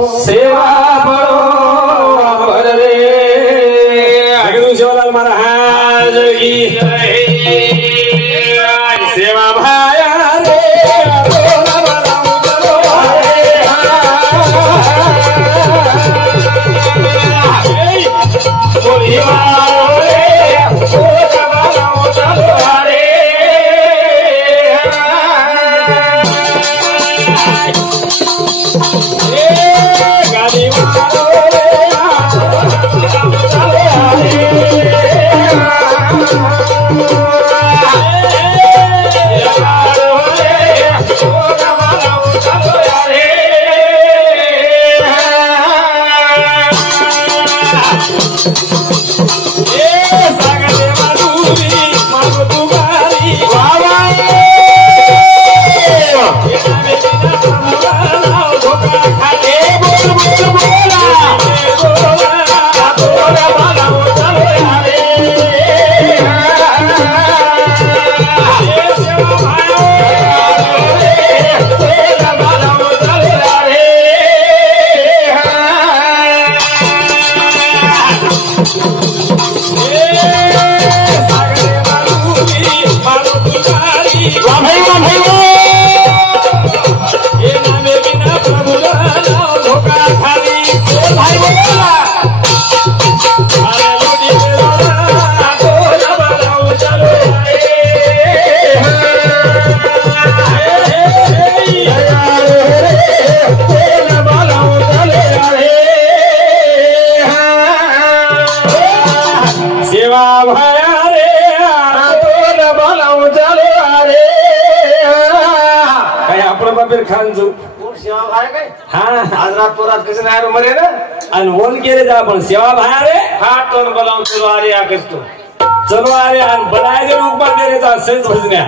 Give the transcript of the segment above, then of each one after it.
सेवा बड़ो रे अगदू शिवलाल महाराज की सेवा भाया रे सेवा भाया रे हाथ तो बोलाऊं चलो अरे आकस तो चलो अरे बनाए के रूप में तेरे तो सही समझने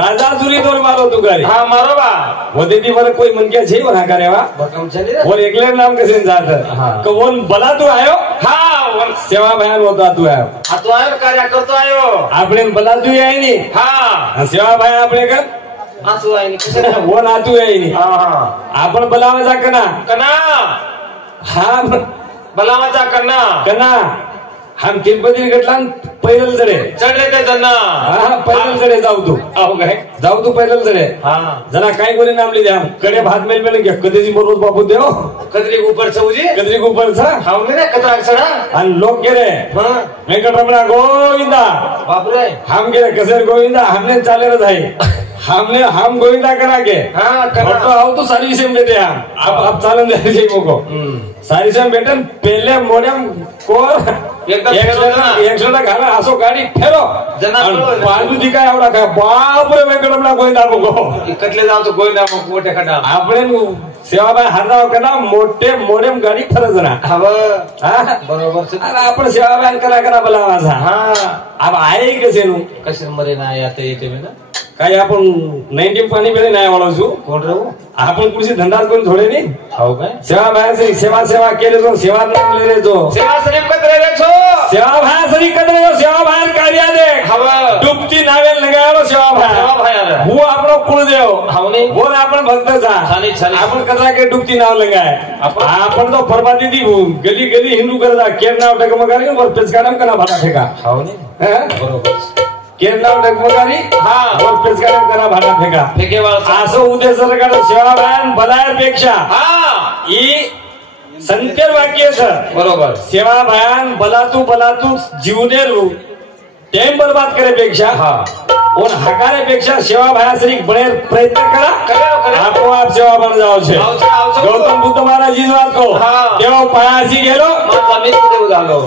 राजा जुरी तोर मारो तू गाड़ी हाँ मारो बा वो दीदी वाले कोई मन क्या चाहिए बना करे वा वो एकले नाम कैसे जाता तो वो बला तू आयो हाँ वो सेवा भाया वो तू आयो हाँ तो आयो कार्य कर तो आयो आपने बला तू आई नहीं हाँ सेवा भाया आपने कर आंसू आई नहीं वो ना तू आई नहीं हाँ आपन बला में जा कना कना हाँ बलावाचा कन्ना हम तिरुपती गटला पैदल चढले ते जना हा पैदल चढे जाऊ तू अहो काय जाऊ तू पैदल चढे हा जना काय कोणी नाम लिहिले हम कडे भात मेल मेल घ्या कधीची बरोबर बापू देव कदरी ऊपर छऊजी कदरी ऊपर छ हाव ने कतरा छडा आणि लोक गेले हां वेंकटरमणा गोविंदा बाप रे हम गेले कसे गोविंदा हमने चाले रह जाए हमने हम गोविंदा करा के हाँ तो आओ तो सारी सेम बेटे हम अब चालन दे जाइए मुको सारी सेम बेटे पहले मोडम को एक घाला आसो गाडी फेरो बाजू दिखाय एवढा काय बाप रे वेंकटरमणा गोविंदा मुको कटले जाऊ तो गोविंदा मुको मोठे खडा आपण सेवाबाई हरराव करा मोठे मोडेम गाडी खरंच ना बरोबर आपण सेवाबाई करा बोला माझा हा अब आहे कसे कसे मरे ना आता येते मी ना काय आपण 19 पाणी बेले नाही वाळू कोण राहू आपण कृषी धंदाच कोण थोडे नाही हो काय सेवा भायासरी सेवा केले जो सेवा लागले रे जो सेवा सरी कदरे रे छो सेवा भायासरी कदरे जो सेवा भायर कार्य दे हवा डुबती नावेल लगायो सेवा भाया वो आपनो कुलदेव हावनी वो आपण भक्त जा आपण कदरा के डुबती नाव लगाय आपण तो फरमाती दी गली गली हिंदू करदा केर नाव टकमगारी वर पेचकाडम कना भाटा ठेका हावनी बरोबर केरनाव डगमगारी हाँ और पेचकाडम करा भाटा फेका फेकेवाळ असो उद्या सरकार सेवा भायान बलायपेक्षा हाँ ई संतेर वाक्य सर बरोबर सेवा भायान बलातू जीवने रू टाइम बर्बाद करेपेक्षा हाँ और हकारेपेक्षा सेवा भायासरी बड़े प्रयत्न करा आपोआप सेवा बन जाओ छे गौतम बुद्ध महाराज जी बात को तेव्हा पायाशी गेलो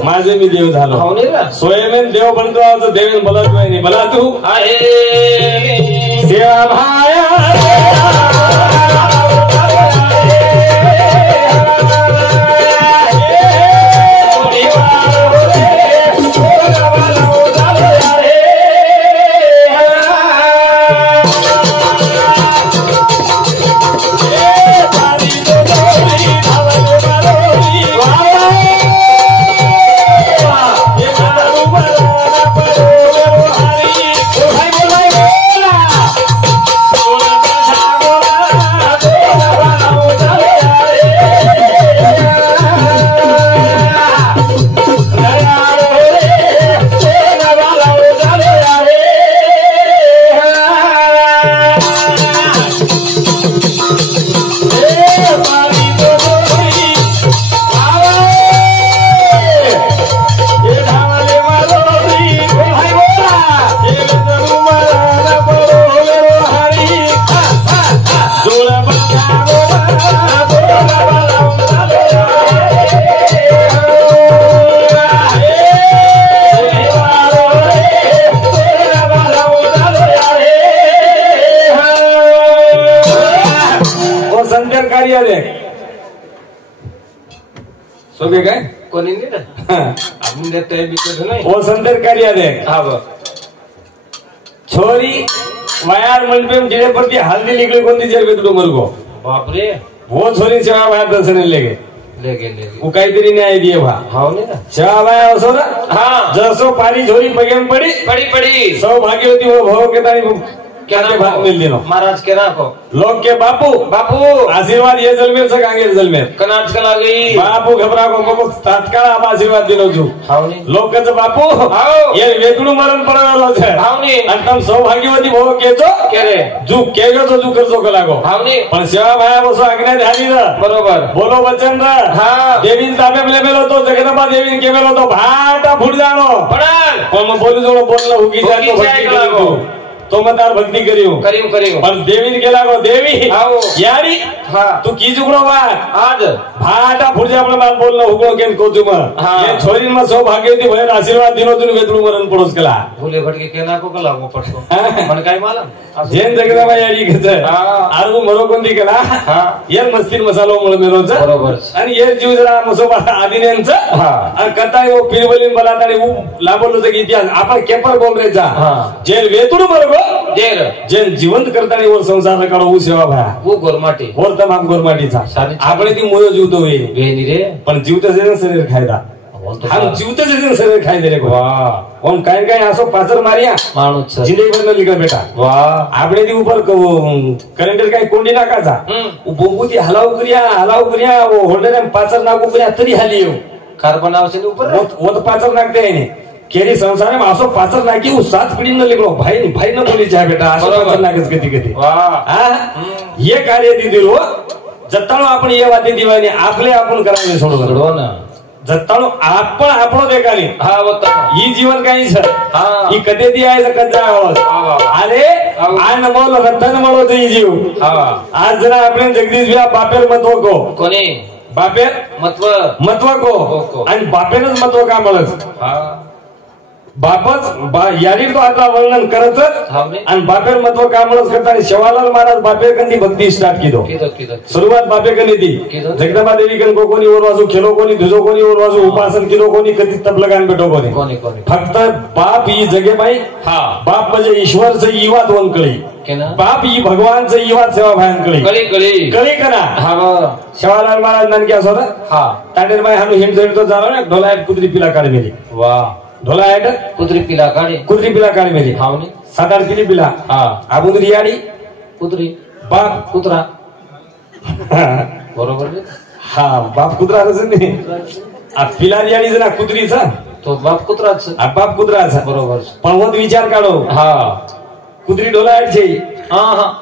माझे मी देव झालो स्वयं देव बनतो आहोत देवेन बला तू आहे बला तू आहे सेवा भाया काय कोणी आपण नाही वो संदर कार्य दे छोरी वयार मंडपे में जिले पर हल्दी निकली कोणती जेल में तुम मरगो बाप रे वो छोरी सेवा वया दर्शन लेगे वो काहीतरी न्याय दिए भा हाव नाही का सेवा वया असो ना हाँ जसो पारी छोरी पगे में पड़ी पड़ी पड़ी सौभाग्यवती वो भव के तारी क्या भाग मिल दिनो महाराज के राखो लोग के बापू बापू आशीर्वाद ये जलमेर से कांगे जलमेर कनाच कला गई बापू घबरा को तात्काळ आप आशीर्वाद दिनो छू हाव नहीं लोग के बापू हाव ये वेतुडू मरण पडवालो छे हाव नहीं અને તમ સૌભાગ્યવતી ભવ કેજો કે રે જો કેજો તો જો કરજો કલાકો હાવ નહીં પણ સેવા ભાયા બસો આજ્ઞા ધારી ર બરોબર બોલો વચન ર હા દેવીન તાબે મેલે મેલો તો જગદંબા દેવીન કે મેલો તો ભાટા ફૂટ જાણો પણ બોલું જોડો બોલનો ઉગી જાય તો ભક્તિ કલાકો तो मैं तार भक्ति करियो पर देवी केला को देवी यारी तू की जुगड़ो बात आज भाटा फुटजे आपण बात बोलनो हुगो केन कोजु में ये छोरी में सौभाग्यवती भयर आशीर्वाद दिनो तुन वेतुळू मरण पडोस केला भूले भटके केना को कला को पडतो मन काय मालम जेन जगदंबा याडी गज आरगु मरो कोंदी केला ये मस्तीन मसालो मळ मेलोच बरोबर आणि ये जीव जरा मसोबा आदिनेंच आणि कथा वो पिरवलीन बलातानी लाबोलो जग इतिहास आपण केपर बोलरेचा जेल वेतुळू मरगो जेन जिवंत करताना वर संसार काढो ऊ सेवा भया वो गोरमाटी वर तमाम गोरमाटीचा आपण ती मोयो जीवतो वे रे पण जीवत शरीर खायदा हम जीवत शरीर खाय दे रे वाह ओम काय काय असो पाचर मारिया माणूस जिंदगी भर लिखा बेटा वाह આપણે ती ऊपर करंट काय कोंडी नाकाचा बोंबुती हलाव करिया वो होल्डर में पाचर नाकू करिया तरी हाली येऊ कार्बन आवश्यक ऊपर वो तो पाचर नाकते है ने केरी संसार में आसो पाचर नाकी वो सात पीढ़ी न लिखलो भाई न बोली चाहे बेटा आसो पाचर नाकस कधी कधी वाह ये कार्य दी दिलो जत्ताळो आपण ये वाते दिवानी आपले आपण करायले सोडो ना जत्ताळो आपण आपणो देखाली हा होता ही जीवन काही छ ही कधी दी आहे कदा अरे आय न बोल रतन मळो ती जीव आज जरा आपण जगदीश भैया बापेर महत्व को कोणी बापेर महत्व को आणि बापेरच महत्व का मळस बापच यारी तो आता वर्णन करत आणि बापेर महत्व कामळच करता शिवालाल महाराज बापेर कंदी भक्ती स्टार्ट कीधो सुरुवात बापे कनी ती जगदंबा देवी कन कोणी वर वाजू खेलो कोणी धुजो कोणी वर वाजू उपासन किलो कोणी कधी तबलगान बेटो कोणी फक्त बाप ही जगे बाई बाप म्हणजे ईश्वरच इवात वनकळी बाप ही भगवानच इवात सेवा भयांकळी कळी कना शिवालाल महाराज ननक्या सोर तांडेर बाई हानु हिंड जड तो जालो ना ढोलायत कुत्री पिला काढ मेली वाह ढोला है कुत्री पिला काढी मेली हावनी सात आठ पिली पिला आबुंदरी याडी कुत्री बाप कुत्रा बरोबर हा बाप कुत्रा नाही पिला याडी जरा कुत्रीचा तो बाप कुत्राचा बरोबर पण वो विचार काढो कुत्री ढोला याडचे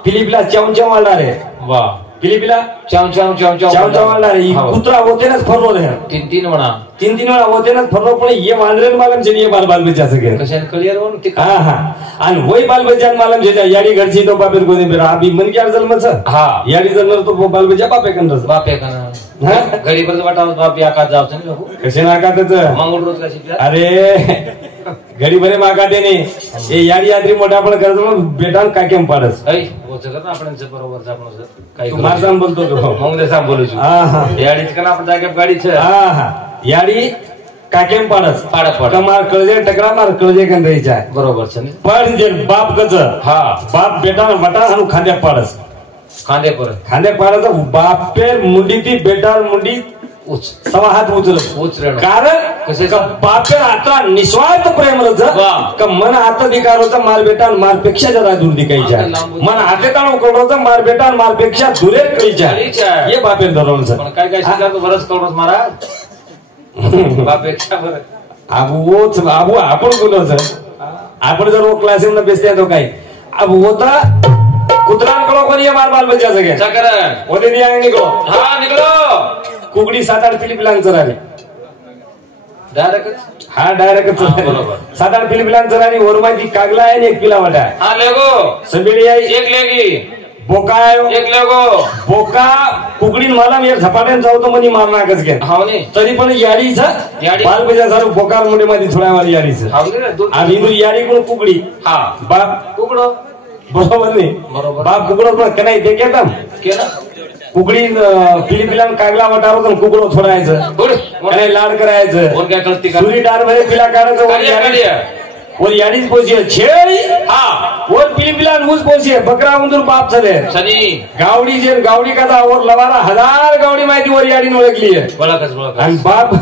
पिलीपिला चमचम वाढणार आहे वा पिलीपिला चमचम वाढणार आहे कुत्रा होतेनच फरलो रे तीन वेळा होतेनच फरलो पण ये वांद्रेन मालम जे बाल बच्चा सगळे कशाने क्लिअर होऊन आणि वही बाल बच्चा मालम जे याडी घरची तो बापेर कोणी बेरा अभी मन क्या जन्मच याडी जन्म तो बाल बच्चा बापे कन घरी पर वाटावत बाप आकाश जावचं नाही कसे नाकातच मंगळ रोज कशी अरे घडी भरे मागाते नाही ए याडी यात्री मोठा आपण करत मग बेटा काय केम पाडस आपण बरोबर काही माझा बोलतो मग सांग बोलू याडीच का आपण जागे गाडीच याडी काकेम पाडस मार कळजे टकरा मार कळजे कन द्यायचा बरोबर पण जे बाप कच बाप बेटा वटा हाणू खांद्या पाडस खांद्या पाडायचा बापेर मुंडी ती बेटा मुंडी सवा हात उचल कारण बापेर आता निस्वार्थ प्रेम रच मन हात दिकारोचा मार बेटा मारपेक्षा जरा दूर दिकायच्या मन हाते ताण उकडोचा मार बेटा मारपेक्षा दुरे कळीच्या हे बापेर धरवून काय बरंच कळवत महाराज बापेक्षा आबू आपण बोलवच आपण जर क्लास बेसते तो काय अब होता कुतरांकडो कोणी मार बाल बच्चा सगळे चकरण ओदे दिया निकलो हाँ निकलो कुकडी 7-8 पिलिपिलांचं राहिली डायरेक्ट हा डायरेक्ट बरोबर 7-8 पिलिपिलांचं राहिली वरमाती कागला आहे आणि एक पिला वाटा आहे हाँ लेगो संबेली आई एक लेगी बोका आहे एक लेगो बोका कुकडीन मला मी झपाट्यान जाऊ तो मनी मारणाकच घे हाव नी तरी पण याडीचा याडी बाल बजा झालं बोकार मुंडे मध्ये थोड्या मला याडीचं हाव नी रे आणि हिंदू याडी कोण कुकडी हा बाप कुकडो बरोबर नाही बरोबर बाप कुकडो पण कनाई ते केता केला कुकडी पिलिपिलान कागला वाटार होतं कुकडो थोडायचं गुड कनाई लाड करायचं और क्या करती का सुरी डार भरे पिला काढायचं और याडीच पोची छेळी हाँ और पिलिपिलान मूस पोची बकरा उंदूर बाप झाले सनी गावडी जे गावडी कथा और लवारा 1000 गावडी माहिती वर याडीन ओळखली आहे बोला आणि बाप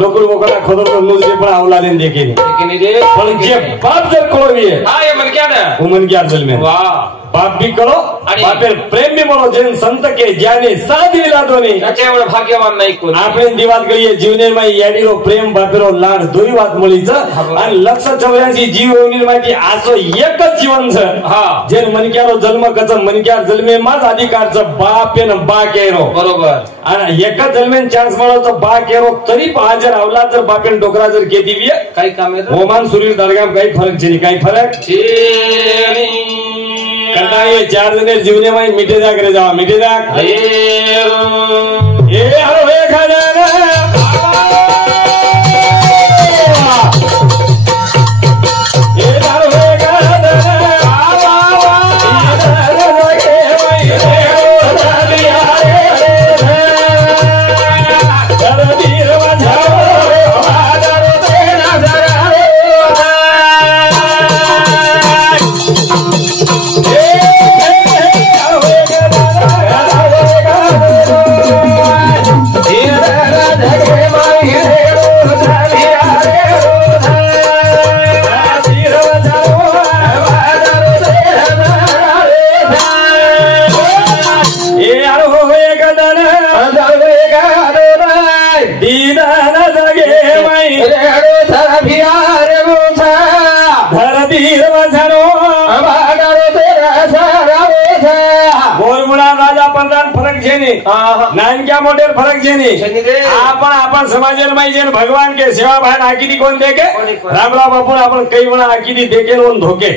लोकल बोकडा खोदर नुसते पण अवलादे देखे लेकिन ये पण जे बाप जर कळवी आहे हाँ ये मन क्या ना वो मन क्या जल में वाह बाप भी करो बापेर प्रेम भी म्हणो जेन संत के ज्याने साथ दिला दोनी त्याच्या एवढं भाग्यवान नाही कोणी આપણે दिवात गळीए जीवने माई याडीरो प्रेम बापेरो लाड दोई વાત મળી છે અને 184 જીવ ઓની માંથી આસો એક જ જીવન છે હા જેન મનક્યારો જન્મ કચમ મનક્યાર જન્મે માં જ અધિકાર છે બાપ ને બા કેરો बरोबर અને એક જ જન્મે ચાન્સ મળો તો બા કેરો તરી હાજર અવલાદ જર બાપેન ડોકરા જર કેતી વીએ काही काम आहे હોમાન સુરીર દરગામ કઈ ફરક છે કઈ ફરક करता ये 4 जने जीवने में मीठे जा करे जावा मीठे जा ये हरो हे खजाना ये हरो हे खजाना नानक्या मोठे फरक जेने आपण समाजाला जेन भगवान के सेवा भान आकिदी कोण देखे रामराव बापू आपण काही वेळा आकिदी देखे कोण धोके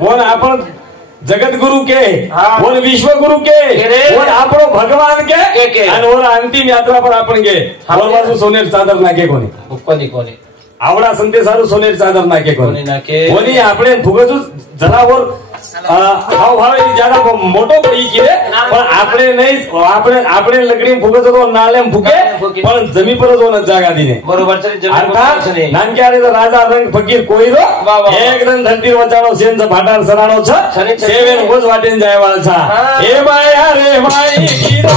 कोण आपण जगत गुरु के कोण विश्व गुरु के कोण आपण भगवान के आणि और अंतिम यात्रा पर आपण गे और बाजू सोनेर चादर नाके कोणी कोणी आवडा संदेशारू सोनेर चादर नाके कोणी આપણે ફુગજુ જનાવર हाव भाव ज्यादा मोटो पडी की रे पण આપણે નહીં આપણે લકડી ફુગજો તો નાલેમ ફુકે પણ જમી પર જો ન જાગા દીને बरोबर છે જમીન પર છે નાનક્યારે તો રાજા રંગ ફકીર કોઈરો એકદમ ધરતી વચાડો સેન ભાટાર સરાણો છે સેવેન હોજ વાટેન જાયવાળ છે એ માયા રે માઈ કીધો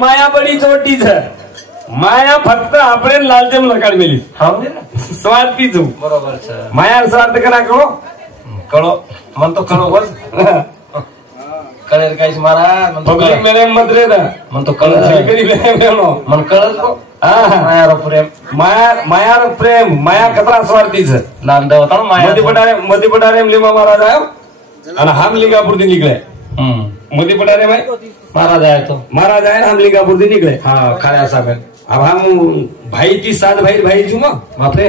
माया बड़ी छोटी है माया फक्त આપણે લાલચમ લગાડ મેલી સ્વાર્થી છું બરોબર છે માયા સ્વાર્થ કરા કળો મન તો કળો બસ કળે કાઈ મારા મન તો પબ્લિક મેરે મત રે મન તો કળો છે કરી મેનો મન કળો કો માયારો પ્રેમ માયારો પ્રેમ માયા કતરા સ્વાર્થી છે લાંડા હોતા માયા મધી પટારે એમ લીમા મારા જાયો અને હામ લીંગાપુર થી નીકળે મધી પટારે માં महाराज आया तो महाराज आए हम लिंगापुर से निकले हाँ खाया साहब अब हम भाई ती 7 भाई छु मग बापरे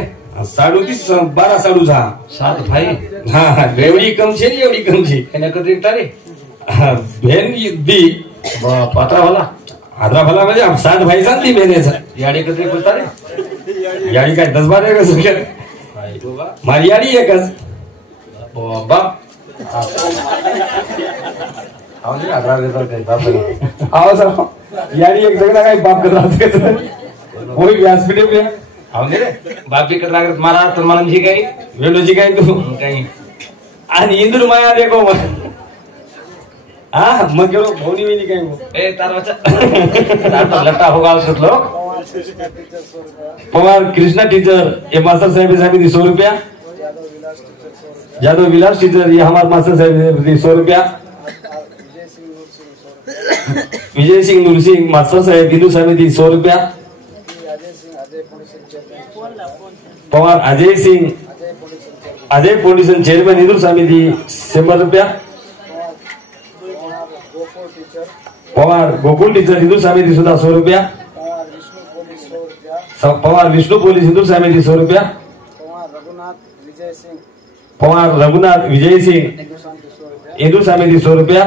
साडू ती 12 साडू छा 7 भाई हा एवढी कम छे नी एवढी कम छे એને કદી તારી बहन दी પાત્રા વાલા आदरा भला म्हणजे 7 भाई सांगती बहिणीचा યાડી કદી બોલતારી याडी काय 10-12 एकच होईल मारी याडी एकच बाबा आवली आग्रा देतो काय बाप आवाज याडी एक जगना काय बाप करत राहते कोई व्यासपीठ पे आवली रे बाप बी कर लागत मारा तर मला जी काही वेडोजी काय तू काही आणि इंद्र माया देखो मग हा मग गेलो भोनी वेनी काय मग ए तार बच्चा तार लट्टा होगा उस लोग पवार कृष्णा टीचर ये मास्टर साहब साहब 100 रुपया यादव विलास टीचर ये हमारे मास्टर साहब 100 रुपया विजय सिंह नूर सिंह मास्टर साहब हिंदू समिति 100 रुपया पवार अजय सिंह अजय पोलिसन चेयरमैन हिंदू समिति 100 रुपया पवार गोकुल टीचर हिंदू समिति सुद्धा 100 रुपया पवार विष्णु पोलीस हिंदू समिति 100 रुपया पवार रघुनाथ विजय सिंह हिंदू समिति 100 रुपया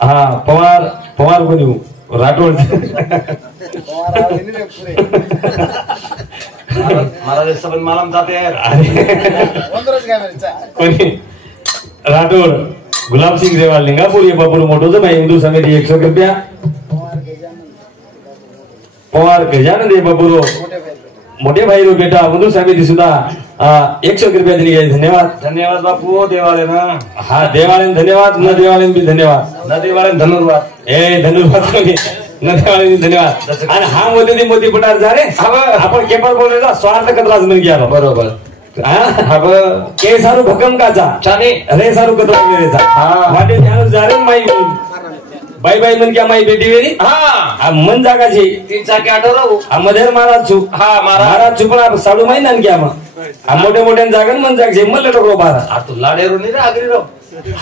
हाँ पवार पवार को देऊ राठोड महाराज सब मालूम जाते हैं कोणी राठोड गुलाब सिंह रेवाल लिंगापूर ये बापूर मोटो जो हिंदू समिति 100 रुपया पवार गजानन ये बापूरो मोठे भाई रो बेटा हिंदू समिति सुद्धा 100 रुपया दिली गई धन्यवाद धन्यवाद बापू देवाले ना हाँ देवाले धन्यवाद न देवाले भी धन्यवाद न देवाले धन्यवाद ए धन्यवाद न देवाले धन्यवाद आणि हा मोदी पटार जा रे आपण केपर बोललेला स्वार्थ कतराच म्हण गेलो बरोबर हा के सारू भकम काचा छाने रे सारू कतरा गेलेचा हा वाटे ध्यान जा रे माई बाई बाई मन क्या माई बेटी वेरी हा मन जागा छे 3 चाके आठो रहू मधेर महाराज छु हा महाराज छु पण साडू माई ना क्या मग मोठे मोठे जागा मन जाग छे मल्ले टोकरो बारा आ तू लाडेरो नी रे आगरी रो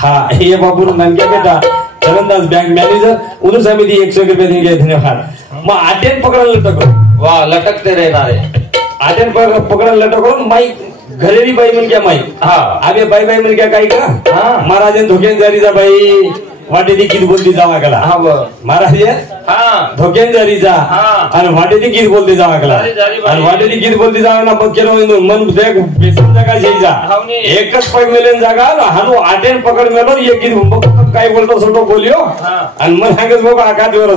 हाँ ये बाबू ननक्या बेटा चरणदास बैंक मैनेजर उदू समिति 100 रुपये देंगे धन्यवाद मग आटेन पकडा लटको वाह लटकते रहणारे आटेन पकडा लटको माई घरेरी बाई मन क्या माई हा आगे बाई बाई मन क्या काही का हा महाराजन धोकेन जारीचा बाई वाटेती किती बोलती जावा कला हा महाराज हा धोकेन जारीचा हा आणि वाटेती किती बोलती जावा कला आणि वाटेती किती बोलती जावा ना पण केलो मन देख बेसन जागा जेजा एकच पग मेलेन जागा हानु आटेन पकड मेलो एक किती काय बोलतो सोटो बोलियो आणि मन सांगत बघ आकादवर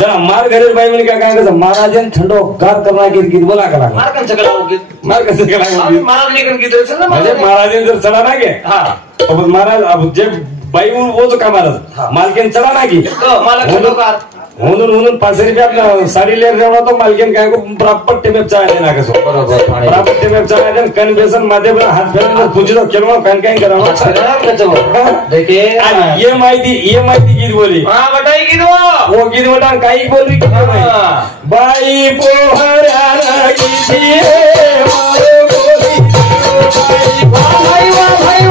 जरा मार घरे बाई म्हणे काय कसं महाराजन थंडो गार करना किती बोला कला मार कंच कला होगी मार कसं केला महाराज लेकर किती चल ना म्हणजे महाराजन जर चढा ना गे हा अब महाराज अब जे बाई वो जो का महाराज मालकीन चला ना की मला खरोखर म्हणून 500 रुपये आपला साडी लेर जेवढा तो मालकीन काय को बराबर टेमेप चाय देना कसो बरोबर बराबर टेमेप चाय देन कन्वेशन मध्ये हात फेरून पूछलो केलो कान काय करावा देखे ये माहिती गीत बोली हां बताई की वो गीत बता काही बोली बाई पोहराला गीती मारो बोली बाई भाई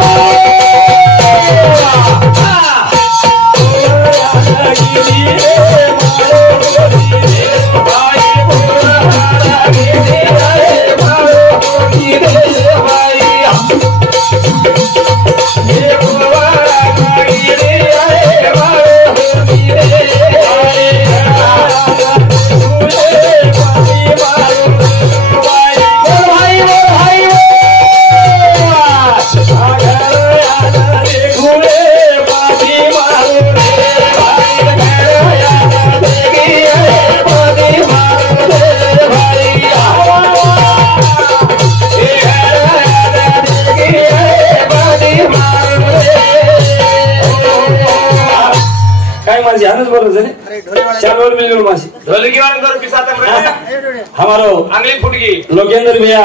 हमारो अंगली फुट गई लोकेंद्र भैया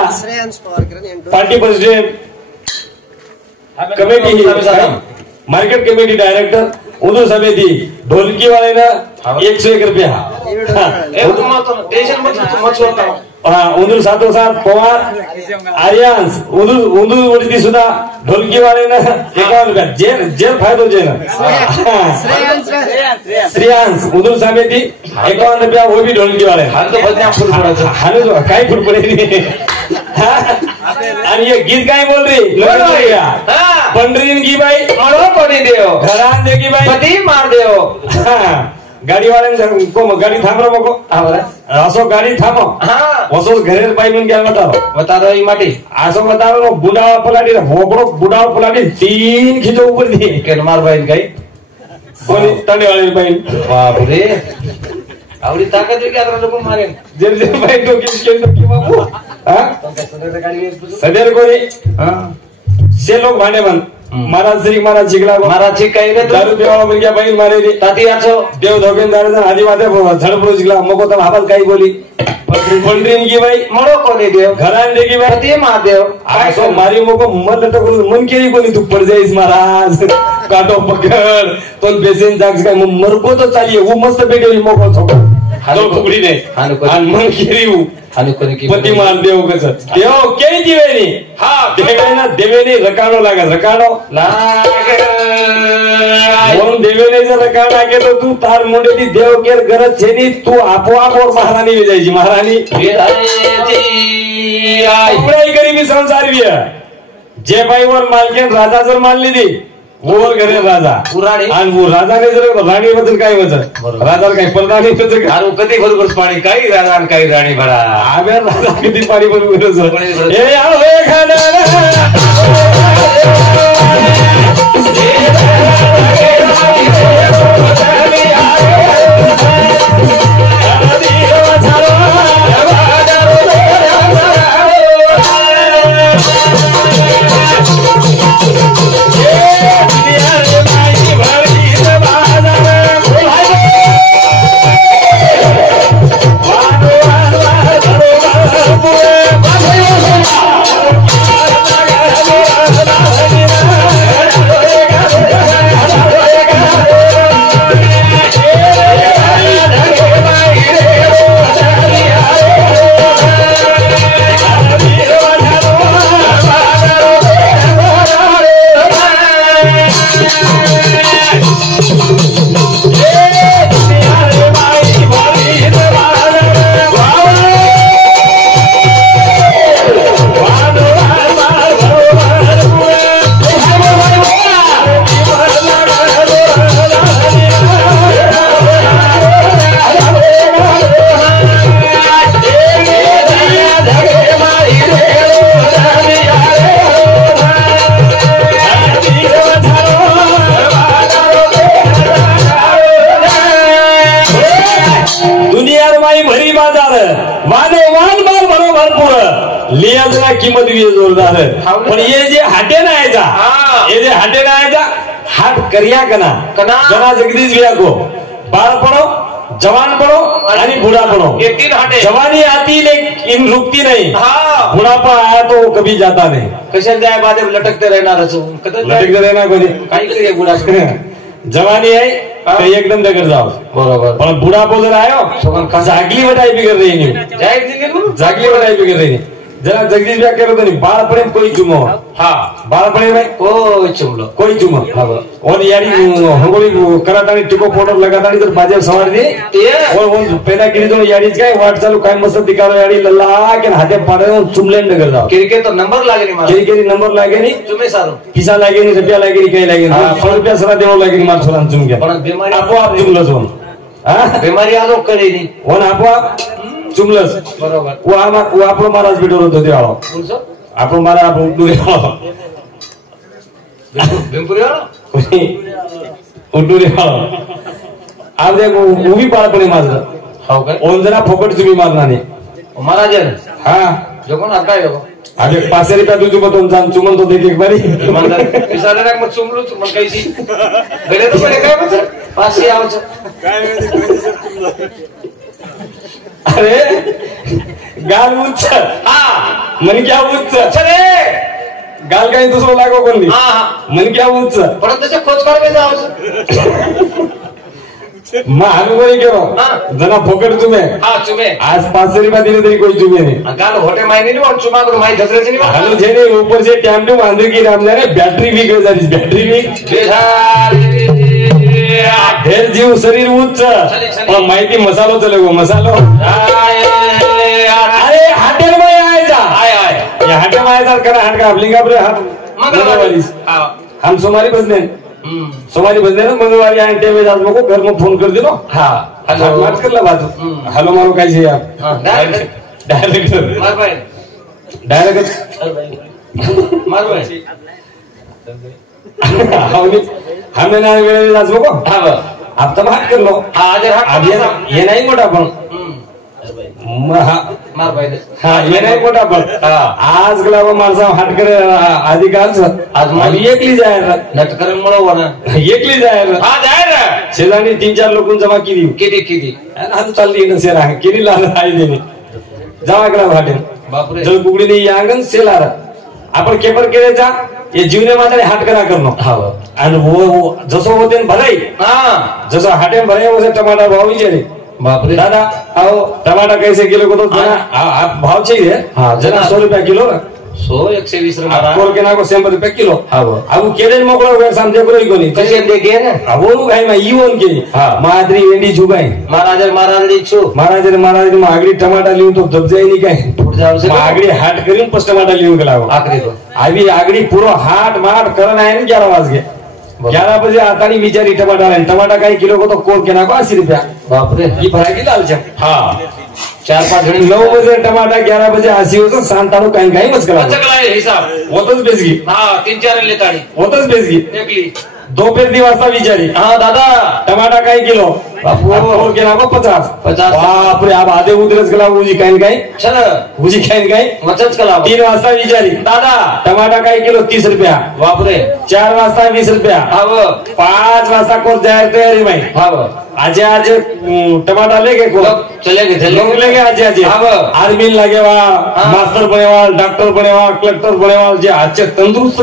party president committee market committee director उदू समिति ढोलकी वाले ना 101 रुपया टेंशन मत उंदूर सातोसात पवार आर्यांस उंदूर वरती सुद्धा ढोलकीवालेनं 51 रुपया जेल फायदो श्रेयांश उंदूर समिती 51 रुपया वो भी ढोलकीवाले काय फुटपडे आणि हे गीत काय बोल रही पंढरीन की बाई मरो कोणी देव घरात दे की बाई कधी मार देव गाडीवाल्यानं गाडी थांबव बघो असो गाडी थांबव असो घरे बाई म्हणून घ्या बता माटी असो बताओ बुडावा पलाटी होकड़ो बुडावा पलाटी 3 खिचो ऊपर दी केन मार बाई काही कोणी तंडेवाली बाई बाप रे आवडी ताकद की आता लोक मारेन जे बाई तो की बाबू सदर कोणी से लोक भांडे बन महाराज श्री महाराज शिकला महाराज शिक काही नाही दारू पिवाळा मुलग्या बाई मारेली ताती याचो देव धोकेदार आधी वाटे झडपडू शिकला मग होता आवाज काही बोली पंढरीन की बाई मरो कोणी देव घरान दे की बाई ते महादेव काय सो मारी मोको मन लटकून मन केली कोणी तू पड जाईस महाराज काटो पकड तो बेसेन जाग काय मरको तो चालिये वो मस्त बेटे मोको छोको तो खुबडी नाही आणि मन केली पती मार देव कसं देव केही दिवेनी देवेना देवेने रकाणो लागत रकाणो म्हणून देवेने जर रकाणा केलं तू तार मुंडेली देव केर गरज छेनी तू आपोआप और महाराणी जायची महाराणी उघडाई गरीबी संसार भी जे बाईवर मालकेन राजा जर मानली ती ओवर घरे राजा आणि राजाने जर राणी बद्दल काय म्हणत राजाला काही परदाणी कधी बरोबर पाणी काही राजा आणि काही राणी भरा आम्ही राजा किती पाणी बरोबर किंमत जोरदार पण ये जे हाटे नायचा ये जे हाटे नायचा हाट करिया कना जना जगदीश भैया को बाळपणो जवानपणो आणि बुढ़ापणो ये 3 हाटे जवानी आती लेकिन रुकती नहीं बुढ़ापा आया तो कभी जाता नहीं कशाला जाय बादे लटकते रहणार लटकते रहणार कोणी काही करिए बुढ़ा जवानी है तो एकदम दगड जाओ बरोबर पण बुढ़ापो जर आयो जागली वटाई बिगड़ रही नहीं जागली वटाई बिगड़ रही नहीं जरा जगदीश भैया कह रहे थे बाळपणे कोई चुमो बाळपणे में कोई चुमो और यानी हंगोली कराटानी टिको पाउडर लगातानी जर बाजे सवार दी और वो पैदा केली तो याडीच काय वाट चालू काय मस्त दिखारो याडी लल्ला के हाथे पाडे चुमले नगर जाओ क्रिकेट तो नंबर लागे नहीं मार क्रिकेट नंबर लागे नहीं चुमे सारो पिसा लागे नहीं रुपया लागे नहीं काही लागे नहीं 100 रुपया सरा देव लागे नहीं मार सोरान चुम गया पण बीमारी आपोआप चुमलो सोन बीमारी आलो कळी नाही ओन आपोआप चुमलस बरोबर वो आपलो महाराज भेटवर होतो ते आलो आपण मला आपण उडूरे आलो बेंपुरी आलो उडूरे आलो आज एक उभी बाळपणे माझं हो काय ओंजना फोकट तुम्ही मारणार नाही महाराज हा जगोन आता काय जगो अबे 500 रुपया तुझी बतून जान चुमन तो देख एक बारी पिसाले ना मग चुमलो मग काही सी गडे तो काय म्हणतो 500 आवच काय अरे गाल उच्च मन क्या उच्च चले गाल काही दुसरं लागो कोणी मन क्या उच्च परत त्याच्या खोज काढायला जावं मग आम्ही कोणी केलो जना फोकट तुम्ही आज 500 रुपया दिले तरी कोई चुमे नहीं होटे माहिती नहीं और चुमा करो माहिती धसरे नहीं हालो जेने ऊपर से टैम टू बांधे की राम ने बैटरी वीक हो जाती बैटरी वीक ढेर जीव शरीर उच्च और माहिती मसालो चले वो मसालो अरे हाटे में आया आय हाटे में आया करा हाट का अपलिंगा पर हाट हम सोमारी बजने ना मंगळवारी आणि ते वेळेस मग घर में फोन कर दिलो हाँ हॅलो बात कर ला बाजू हॅलो मारो काय छे आप डायरेक्ट मार भाई डायरेक्ट मार भाई हमें ना वेळेस बघो हां आप तो बात कर लो आज हाट ये नहीं मोठा पण मार भाई हाँ ये नहीं मोठा पण आज गला वो माणसा हाट कर अधिकार आज माली एकली जायला नटकरण म्हणा एकली जायला हा जायला शेजारी 3-4 लोकून जमा केली किती आज चालली ना सेरा केली लाल आई देने जमा करा भाटे बापरे जल कुगडी नहीं आंगन सेलार आपण केपर केले जा ये जीवने मात्र हाट करा करनो हा आणि वो जसो होते भराई हां जसो हाटे भराई वैसे टमाटर भाव विचारे बापरे दादा आओ टमाटर कैसे किलो को तो आप भाव चाहिए हाँ जना 100 रुपया किलो 100 120 रुपया के ना को 100 रुपया किलो अब केले मोकळो वेळ समजे कोणी कसे देगे ना आवोनु गाय मा इवन के माद्री वेंडी जुगाय महाराज छु मागडी टमाटर लिहून तो दब जाय नी काय फुट जाव से मागडी हाट करून पस टमाटर लिहून गेला आखरी तो आवी आगडी पूरो हाट माट करन आहे 11 वाजगे 11 बजे आता नहीं विचारी टमाटर का किलो को तो कोर के ना को 80 रुपया बाप रे ये भरा की लाल जा हाँ 4-5 घड़ी 9 बजे टमाटर 11 बजे 80 हो तो सांतानो कहीं मचकला है हिसाब वो तो बेच गई हाँ 3-4 लेताड़ी वो तो बेच गई देख ली दोपहर दी वाजता विचारी हाँ दादा टमाटर का किलो कोर के ना को 50 बाप रे आप आधे उधरच गला उजी काही चल उजी काही मचच कला 3 वाजता विचारी दादा टमाटर का किलो 30 रुपया बाप रे 4 वाजता 20 रुपया अब 5 वाजता को जाए तैयारी में आज टमाटर लेके को चलेगे आज आर्मी लगेवा मास्टर बनेवा डॉक्टर बनेवा कलेक्टर बनेवा जे आजचे तंदुरुस्त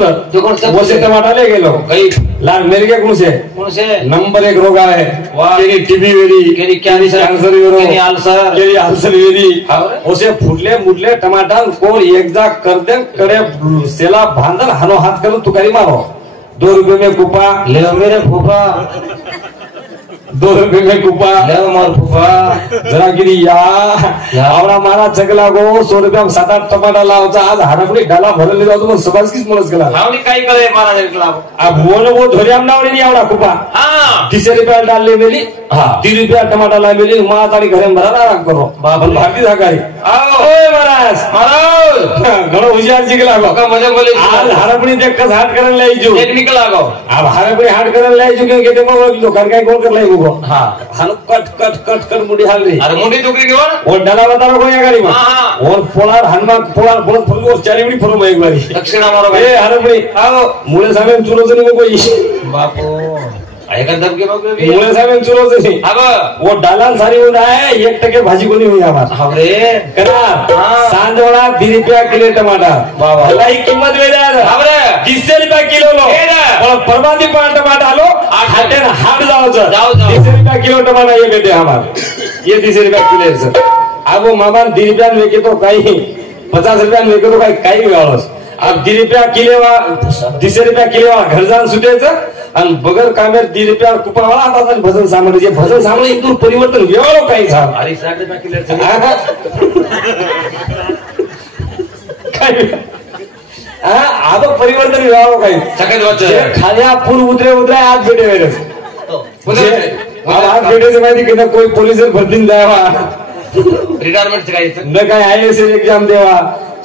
वो से टमाटर ले गेलो कई लाल मेरे के कौन से नंबर 1 रोग है केरी टीबी वेरी केरी कैंसर वेरी अल्सर वेरी उसे फुटले मुटले टमाटर को एकदा कर दे करे सेला बांधल हानो हाथ करो तुकारी मारो 2 रुपए में कुपा ले मेरे फूफा 2 रुपए में कुपा ले मार फूफा जरा गिरी या आवड़ा मारा चगला गो 100 रुपया 7-8 टमाटर लावचा आज हरपडी डाला भरले जातो पण सबास किस मोलस गेला लावणी काय करे मारा देखला अब वो धोरियाम नावणी नहीं आवड़ा कुपा हां 30 रुपया डाल ले मेली हां 30 रुपया टमाटर ला मेली मा तारी घरे भरा आराम करो बाबन भारती साकारी आओ ओए महाराज घणो हुजियार जिगला गो का मजा बोले आज हरपडी देख कस हाट करन ले जो टेक्निकल आगो अब हरपडी हाट करन ले जो के ते मो दुकान काय कोण कर ले गो हां हालो कट मुंडी हाल रे अरे मुंडी दुकरी के वो डाला बता रो कोई गाड़ी में हां और पोलार हनुमान पोलार बहुत फुल और चारी बड़ी फुल में एक बारी दक्षिणा मारो भाई ए हरपडी आओ मुले सामे चुरो जनी को कोई बापो ऐका दब के बाप मुले सामे चुरो जनी अब वो डालान सारी हो रहा है 1% भाजी कोनी हुई हमार हमरे कना सांजोड़ा 20 रुपया किलो टमाटर बाबा भलाई कीमत ले जा हमरे 20 रुपया किलो लो और बर्बादी पर टमाटर लो हाटे ना हाट जाओ 20 रुपया किलो टमाटर ये बेटे हमार ये 30 रुपया किलो है सर अब वो मामा 20 रुपया में के तो कहीं 50 रुपया में के तो कहीं गाळस अब 20 रुपया किलो 20 रुपया किलो घर जान सुटेचं आणि बगर कामेर 20 रुपया कुपावाला आता भजन सामने जे भजन सामने एकदम परिवर्तन व्हावं काही झालं अरे 60 रुपया किलो काय अब परिवर्तन व्हावं काही सगळ्यात खाल्या पूर उतरे आज भेटे वेळेस आज भेटे माहिती की कोई पोलीस भरतीन जावा रिटायरमेंट करायचं न काय IAS एग्जाम देवा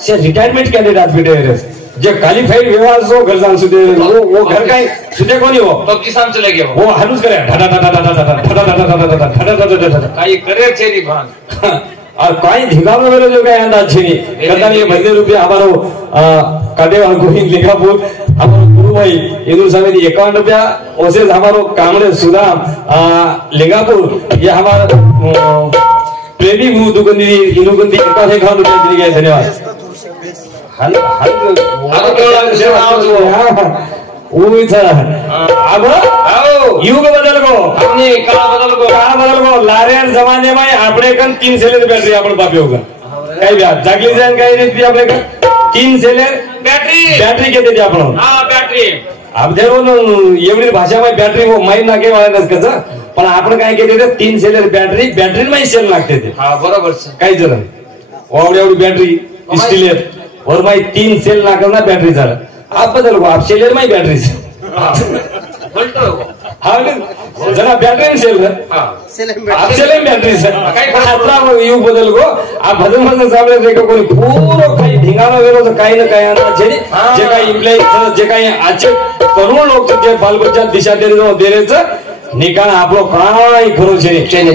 से रिटायरमेंट कैंडिडेट आज भेटे वेळेस जे क्वालिफाइड व्यवहार जो घर जान सुदे वो घर काय सुदे कोणी हो पबजी साम चले गए वो हनुस करे काय करे छेरी भान और कई धिगावे वाले जो गए अंदाज छेनी कहता नहीं भजन रुपया हमारो काटेवाल गोविंद लिंगापुर हमारो गुरु भाई इंदुर समिति 51 रुपया ओसे हमारो कामरे सुदाम लिंगापुर ये हमारा प्रेमी गुरु दुगंदी इनुगंदी 51 रुपया दिए गए धन्यवाद हल केवढा सेवा आवतो ओय था अब आओ युग बदल गो हमने काळ बदल गो लारेन जमाने में આપણે કન 3 સેલેર બેટરી આપણે બાપે હોગા કઈ વ્યા જાગલી જાન કઈ નથી આપણે કન 3 સેલેર બેટરી કેતે ती आपण हा बॅटरी आप देरो एवढी भाषाમાં બેટરી वो माहीत ना के वाला नस कसं पण आपण काय केले 3 सेलेर बैटरी में सेल लागते ते हा बरोबर काही जण एवढी बैटरी स्टील और माई 3 सेल नाकना बैटरी झालं आप बदल गो आप सेलेर में बैटरी हाँ जरा बैटरी सेल आप सेलेर बैटरी युग बदल गो आप भजन भजन सामने देखो कोणी पूर्ण काही ढिंगाणा वेगळं काही ना काही जे काही इम्प्लॉय जे काही आजचे तरुण लोक जे बालबच्चा दिशा देण्याचं निकाल आपलो काही खरो છે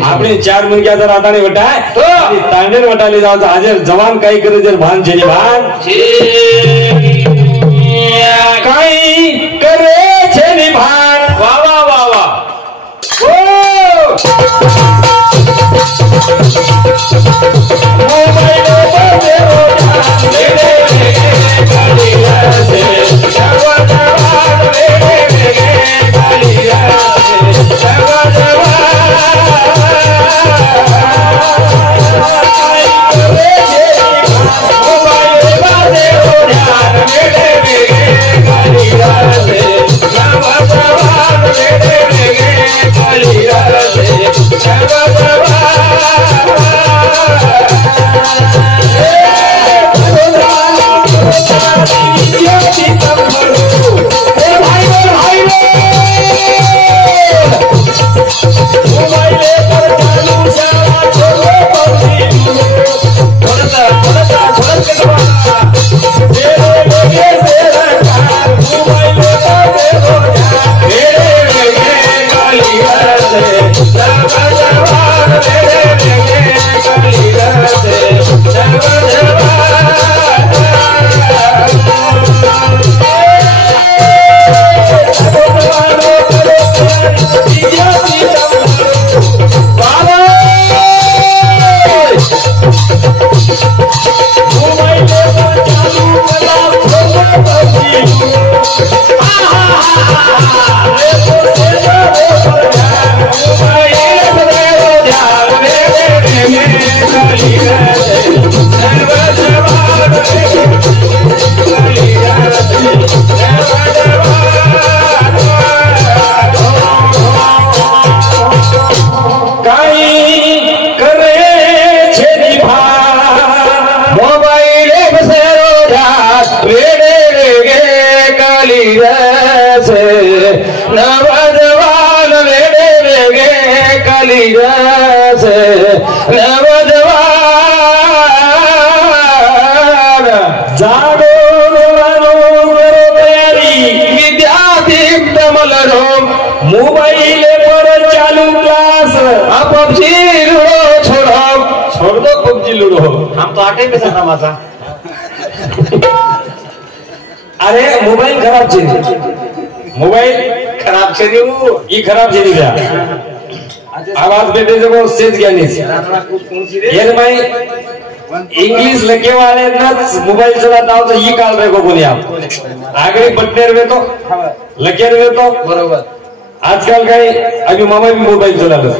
આપણે 4 મુંગ્યા જર આતાને વટાય તો તાંડેર વટાલી જાવ તો આજે જવાન કાઈ કરે જર ભાન છે ની ભાન કાઈ કરે છે ની ભાન वा वा वा वा ओ મોબાઈલ પર દેવો લે લે કાલી રાતે જવા જવા લે લે કાલી રાતે मोबाइल पर चालू क्लास आप पबजी लूडो छोड़ दो पबजी लूडो हम तो 8 में था माझा अरे मोबाइल खराब छे मोबाइल खराब छे रे ई खराब छे दिया आवाज बेटे जो सेज गया नहीं ये भाई इंग्लिश लगे वाले ना मोबाइल चलाता हो तो ये काल रहे को बोले आप आगे बटनेर में तो लगे हुए तो बरोबर आजकल काही अभी मामा भी मोबाइल चला लो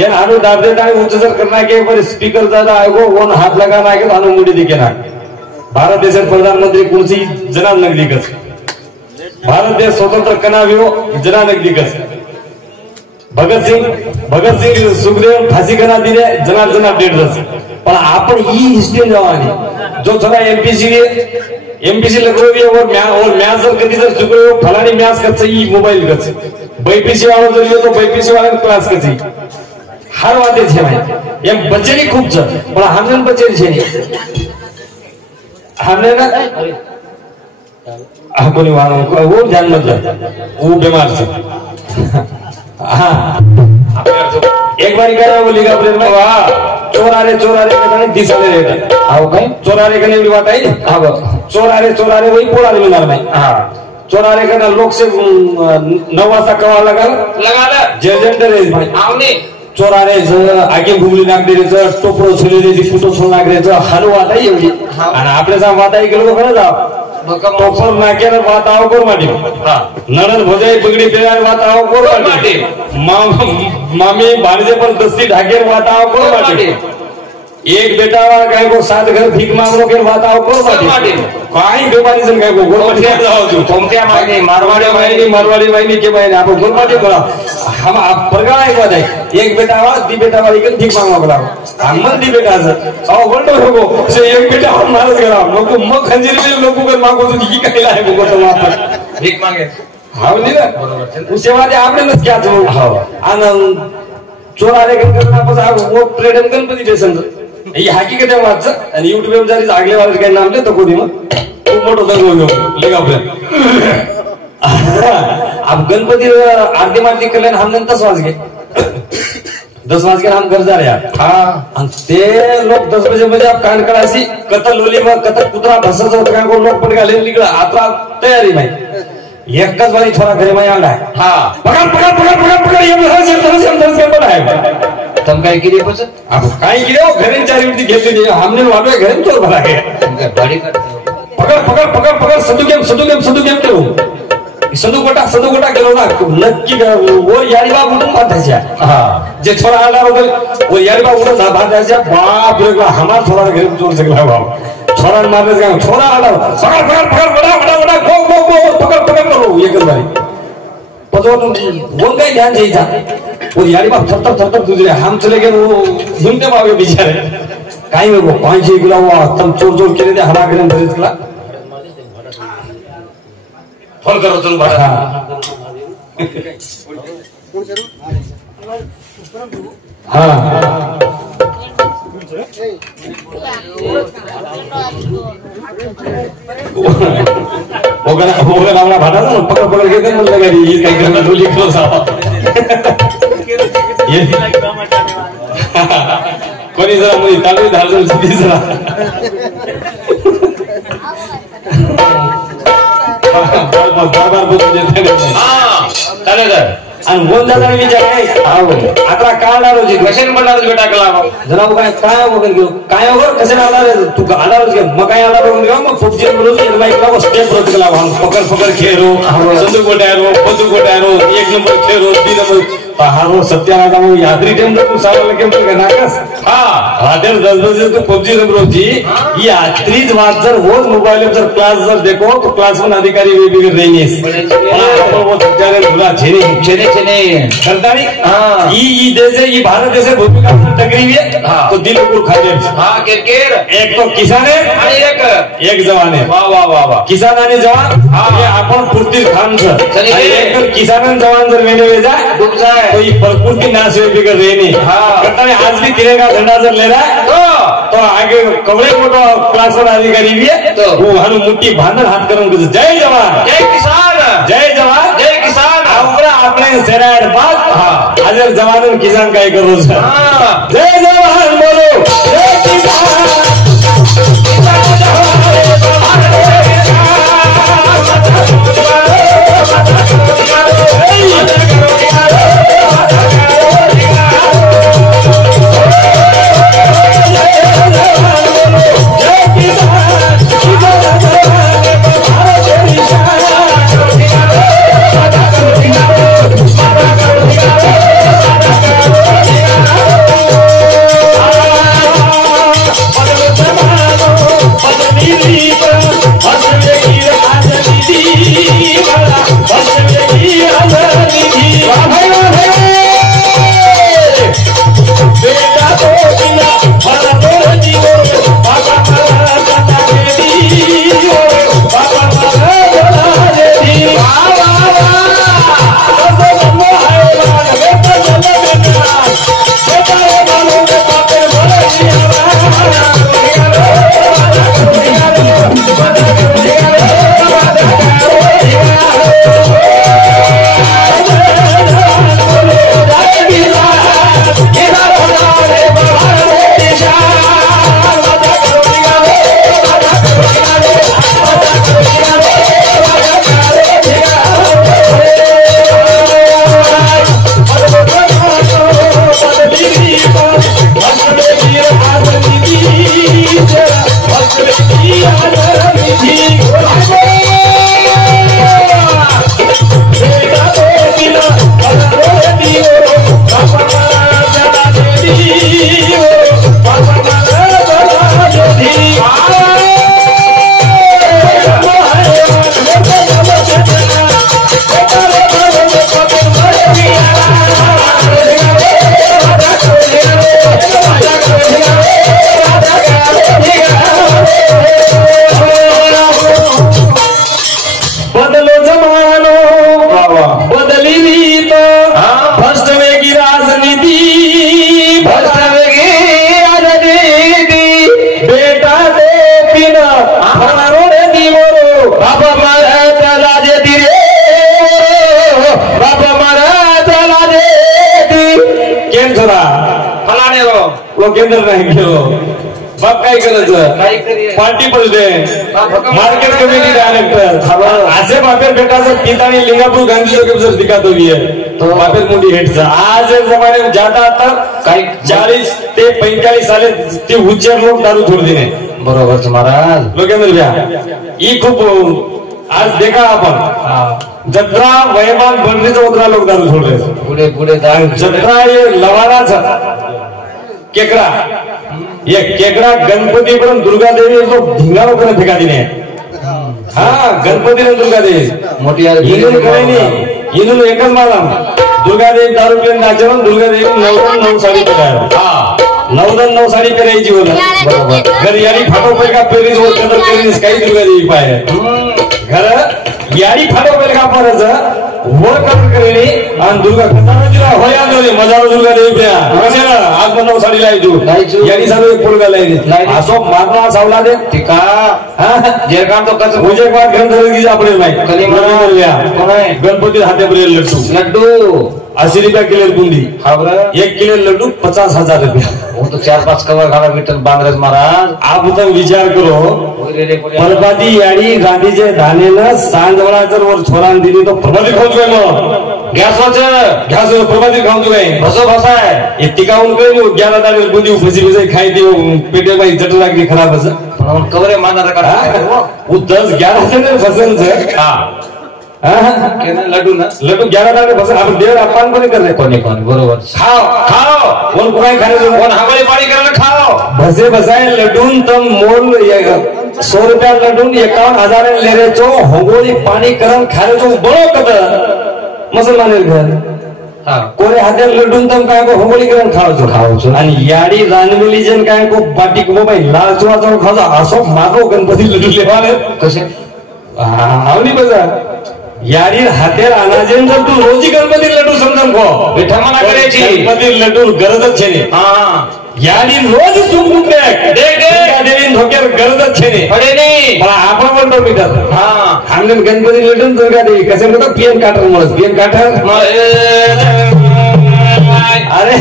ये हानु दाब देता है ऊंचा सर करना के ऊपर स्पीकर ज्यादा आएगो वन हाथ लगाना है हानु मुड़ी दिखे ना भारत देश प्रधानमंत्री कुर्सी जनार्दन दिग्गज भारत देश स्वतंत्र कनाव्यो जनार्दन दिग्गज भगत सिंग सुखदेव फांसी कना दिले जनार्दन डेढ़ पण आपण ही हिस्ट्री जवानी जो थोड़ा एमपीसी लगरोवी और म्याज जर कधी जर चुकलो फलानी म्याज कच्चा ई मोबाइल कच्चा बैपीसी वाला जर यो तो बैपीसी वाला क्लास कच्ची हर वाते छे भाई एम बचेरी खूब छ पण हमने बचेरी छे नहीं हमने ना आ कोनी वाला वो ध्यान मत दे वो बीमार छे हां एक बार क्या बोली का प्रेम में वाह चोरारे के दिसाले रेट आओ कहीं चोरारे कने एवढी वाट आहे हां चोरारे वही पोळाले मिळणार नाही हां चोरारे कने लोक से 9 वाजता कवा लगाला जेजेंडर आहे भाई आवने चोरारे आगे घुमली नागदेरीचं टोपरो छुलेली फुटो छोड नागरेचं हलवा नाही एवढी आणि आपल्या जा वाटाई गेलो खरं जा ટોપર નાખીને વાત આવો કોર માટે નણંદ ભજાઈ બગડી પહેરાય વાત આવો કોર માટે મામી ભાણજે પર દસ્તી ઢાકેર વાત આવો કોર માટે एक बेटा वाला काय को 7 घर भीख मांगो के बात आओ को माटी काई बेमारी काय को गोरमाटी जाओ जो तोमत्या मायनी मारवाड़ी मायनी के मायनी आप गोरमाटी बोला हम आप परगाळा एक बात है एक बेटा वाला दी बेटा वाला एक भीख मांगो बोला हमन दी बेटा सर आओ बोलतो हो से एक बेटा हम मारत करा लोग मग खंजीर में लोगों को मांगो तो की कायला है को तो आप भीख मांगे हाव नी ना उसे वादे आपने न क्या तो हाव आनंद चोराले करना बस आप वो प्रेडन गणपती बेसन ही हकीकत आहे वाच आणि YouTube वर जरी जागले वाले काही नाम ले तो कोणी मग खूप मोठं दंग घेऊ लेगा आपल्या आप गणपती आरती मारती कल्याण हम नंतर वाज गे 10 वाजके हम घर जा रहे यार हाँ ते लोग 10 बजे मध्ये आप कान करायची कथा लोली मग कथा कुत्रा भसच होत काय को लोक पण घाले निघला आता तयारी नाही एकच वाली छोरा घरी मध्ये आला हा पकड ये तरस आहे तम काय केली पच अब काय केले हो घरी चार मिनिट घेतली हमने वाटवे घरी चोर भरा है पकड सदू गेम करू सदू गोटा गेलो ना नक्की वो यारीबा उठून बांधायच्या जे छोरा आला होता वो यारीबा उठून बांधायच्या बाप रे हमार छोरा घरी चोर सगला बाप छोरा मारले का छोरा आला पकड गो पकड करू एकच बारी पजवून वो काय ध्यान द्यायचा वो यारी बाप थर दूसरे हम चले गए वो घूमते भागे बेचारे काही वो 5 किलो हुआ तुम चोर केले ते हरा गरम भरीत कला फोन करो तुम भाड़ा हाँ वो नामला भाड़ा ना पकड़ के मन लगा रही ये कहीं करना डोली क्लोज आओ ये कोणी जरा मुली तालवी धारजल सिद्धी जरा बार बोलतो देते नाही हां चालेल आणि गोंदाचा विचार काय आता काढणार होती कशाने म्हणणार बेटा कला जरा काय वगैरे घेऊ काय वगैरे कसे आणार तू आणारच घे मग काय आणार वगैरे घेऊ मग खूप जे म्हणून बाईकला स्टेप रोज केला पकड खेळो संदू गोट्यारो बंदू गोट्यारो 1 नंबर खेळो 3 नंबर हारो सत्यानादा मग यात्री टेम तू साला गेम तर नाकस हां रात्रि 10 बजे तो पबजी रमरोजी यात्रीज बात जर रोज मोबाइल पर क्लास जर देखो तो क्लास में अधिकारी वे बिगड़ रही है वो बेचारे भूला छेने करतानी हां ई देश ई भारत जैसे भूमिका टकरी है तो दिल को खा दे हां केर एक तो किसान है आणि एक जवान है वाह किसान आणि जवान हे आपण पूर्ती खान सर एक किसान जवान जर मेले जाए डूब जाए तो ये प्रकृति नाश हुए बिगड़ रही नहीं करतानी आज भी तिरंगा झंडा जर ले रहा है तो आगे कवड़े मोटो क्लास वन अधिकारी भी है तो वो हनु मुट्ठी बांधन हाथ करून जय जवान जय किसान जय जवान जय किसान आपला आपले सेराड बात आज जवान और किसान काय करो जय जवान बोलो जय किसान बदलो जमानो बदली रीत भ्रष्ट वेगी राजनीति भ्रष्ट वेगी राजनीति बेटा दे पिना हमारो रे दीवरो बाबा मारा चला दे रे बाबा मारा चला दे केम छरा फलाने वो केंद्र नाही गेलो बाप काय करायचं party president market committee director असे बापेर भेटायचं पितानी लिंगापूर गांधी चौक जर दिखात होई तो बापेर मोठी हेडचा आज जमाने में जाता आता काही 40 ते 45 साले ते हुज्जर लोक दारू छोडले नाही बरोबर महाराज लोकेंद्र भैया ही खूप आज देखा आपण जत्रा वैमान बनरीचा उतरा लोक दारू छोडले पुढे पुढे जत्रा ये लवाराचा केकड़ा ये केकड़ा गणपति पर दुर्गा देवी तो ढिंगारो कर फेंका दिने हाँ गणपति ने दुर्गा देवी मोटी यार इन्होंने करे नहीं इन्होंने एकच मालम दुर्गा देवी दारू पिऊन नाचवून दुर्गा देवी 9 साडी पहनाया हाँ 9 साडी पहनायची बोला घर यारी फाटो पे का पेरीज वर कदर पेरीज काही दुर्गा देवी पाय घर यारी फाटो पे का परच वर कदर करेली आणि दुर्गा खताना होया नव्हती मजा दुर्गा देवी प्या कशाला आज 9 साडी लायचू यारी सारू एक पोलगा लायली असो मारना सावला दे टिका जे काम तो कच मुझे एक बात गण धरगी आपले नाही कली मर गया गणपती हाते पडले लड्डू 80 रुपया किलो बुंदी हाँ बरं 1 किलो लड्डू 50,000 रुपया वो तो 4-5 कवर घाला मीटर बांधरस महाराज आप तो विचार करो परबादी याडी गांधीचे धानेला सांगवळा जर वर छोरान दिली तो प्रबादी खाऊच काय मग गॅस प्रबादी खाऊच काय बसो बसाय ये टिकाऊन काय 11 दाडे बुंदी उपसी खाई दी पेटे बाई जट लागली खराब असं पण कवरे मानणार का वो 10-11 जण फसन हा लड्डू ना लड्डू 11 दाडे फसन आपण देव आपण पण करले कोणी बरोबर खाओ कोण काय खायचं कोण हवाली पाणी करायला खाओ भसे बसाय लड्डून तम मोल 100 रुपया लड्डून 51,000 ले रे चो होगोली पाणी करण खारे चो बळो कद मुसलमान घर कोरे हाते लड्डून तम काय को होगोली करण खावचो आणि याडी रानवेली जन काय को बाटी को बाई लाल चुवा चो खाजा असो मागो गणपती लड्डू लेवाले कसे आवनी बजा यारी हातेर अनाजेन जर तू रोजी गणपती लड्डू समजन को विठ्ठमाना करायची गणपती लड्डू गरजच छे यारी रोज सुख देख देवीन धोक्यावर गरजच छे पडे नाही पण आपण म्हणतो मीटर आमने गणपती लड्डू दुर्गा देवी कसे म्हणतो पीएन काटर म्हणत पीएन काटर अरे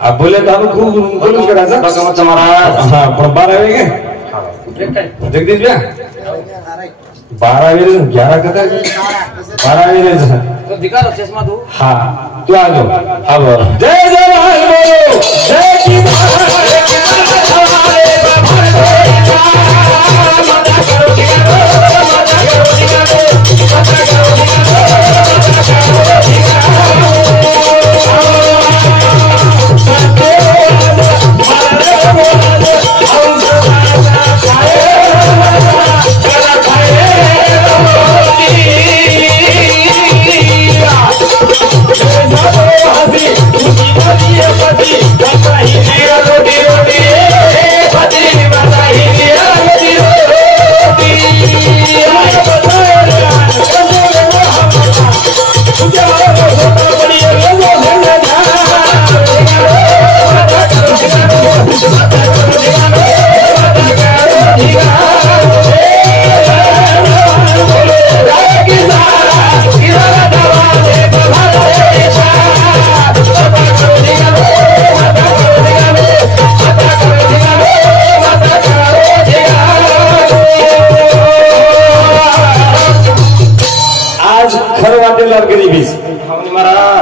अब बोले तो हम खूप बोलूच करायचं बघा महाराज हा पण 12 वेळ काय जगदीश भैया 12 वेळ 11 कथा 12 वेळ तो दिखा रो चश्मा तू हा तू आ जाओ हा बोल जय जवान बोलो जय किसान हमारे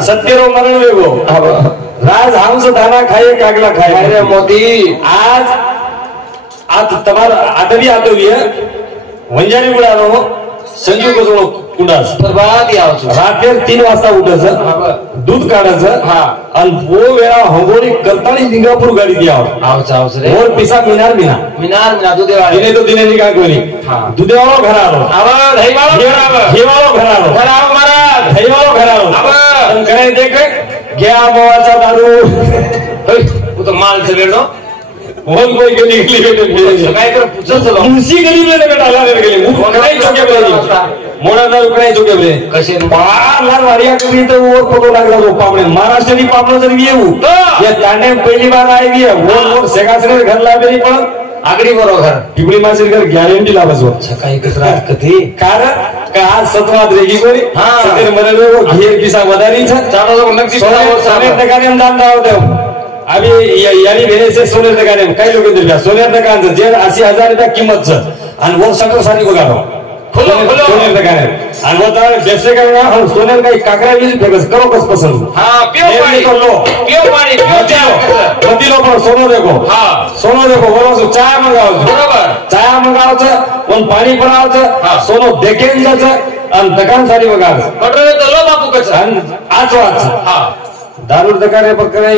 सत्य मरण वेगो राज हंस दाना खाए कागला खाए अरे मोदी आज तमार आदरी आतोवी वंजारी गुडारो संजू कसो कुडास बरबाद यावचं रात्री 3 वाजता उठायचं दूध काढायचं आणि वो वेळा हंगोळी करतानी लिंगापूर गाडी द्यावं आवच रे और पिसा मिनार दुधेवाळा दिने तो दिने काय कोणी दुधेवाळो घरालो आवा दहीवाळो घरालो महाराज दहीवाळो घरालो पण काय देख घ्या बोवाचा दारू तू तो माल सगळं होल कोई गली गली काय कर पुढचं चला मुंशी गली में लगा डाला गेले उकड़ाई चौके पे मोड़ा उकड़ाई चौके पे कसे बार लाल वारिया कभी तो वो फोटो लग रहा वो पापड़े महाराष्ट्र की पापड़ जर गए वो ये तांडे पहली बार आई भी है वो सेगासरे घर ला बेरी पण आगडी बरोबर टिपडी मासिर घर गॅरंटी लावसो सकाळी कसरात कधी कारण का आज सतवात रेगी कोरी सतेर मरले वो घेर किसा वदारी छ चाडो नक्की सोने टकाने दान दाव देव अभी यानी भेने से सोने टकाने काही लोक दिल्या सोने टकांचं जे 80,000 रुपया किंमत छ आणि वो सटर सारी बघा खोलो खोलो सोने टकाने आणि वो तर जैसे का हम सोने का काकरा भी फेकस करो कस पसंद हां पियो पाणी पियो पाणी मती लो पण सोनो देखो हां सोनो देखो बोलो चाय मंगाओ बरोबर चाय मंगाओ पण पाणी बनावचं सोनो देखेन जायचं आणि दुकान सारी बघा कटोरे तो बापू कसं आणि आज हा दारू दुकाने पकडे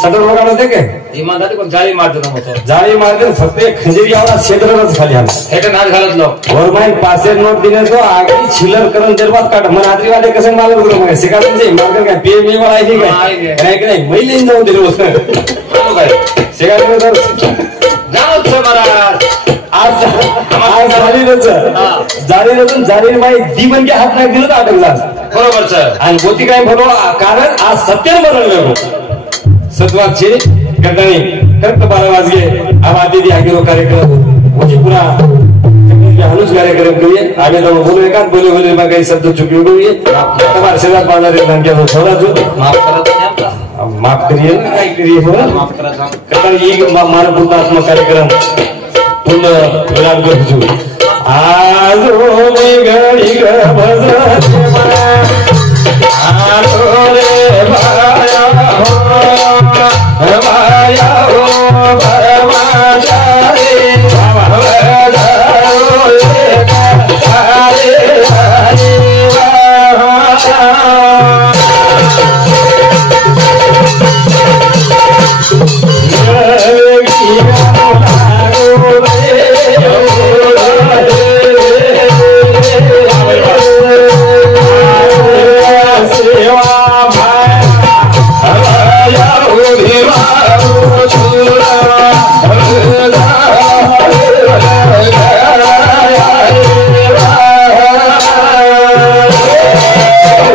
सटर बघा होते के इमानदारी पण जाळी मारतो ना होतो जाळी मारते फक्त एक खंजीरी आवडा क्षेत्रच खाली आला हे नाच घालत लो गव्हर्नमेंट पासे नोट दिने तो आगे छिलर करून जरबात काढ मन आदरी वाले कसे मालूम करू मग शिकायचं जे मार्ग काय पीएमई वाला आहे काय काय नाही मैले जाऊ दिलो काय शिकायचं तर जाणोच महाराज आज जारी माई दीवन के हात नाही दिलं तर अटक झालं बरोबर सर आणि गोती काय म्हणू कारण आज सत्य मरण सत्वाचे करतानी करत 12 वाजगे अब आते दी आगे कार्यक्रम मुझे पूरा हनुस कार्यक्रम करिए आगे तो बोले का बोले मैं कई शब्द चुकी हुई है तुम्हारे शेजार बाजार नाम क्या छोड़ा जो माफ करिए ना काय करिए हो माफ करा करतानी ये मानव पुण्यात्मक कार्यक्रम पूर्ण विराम करतो आज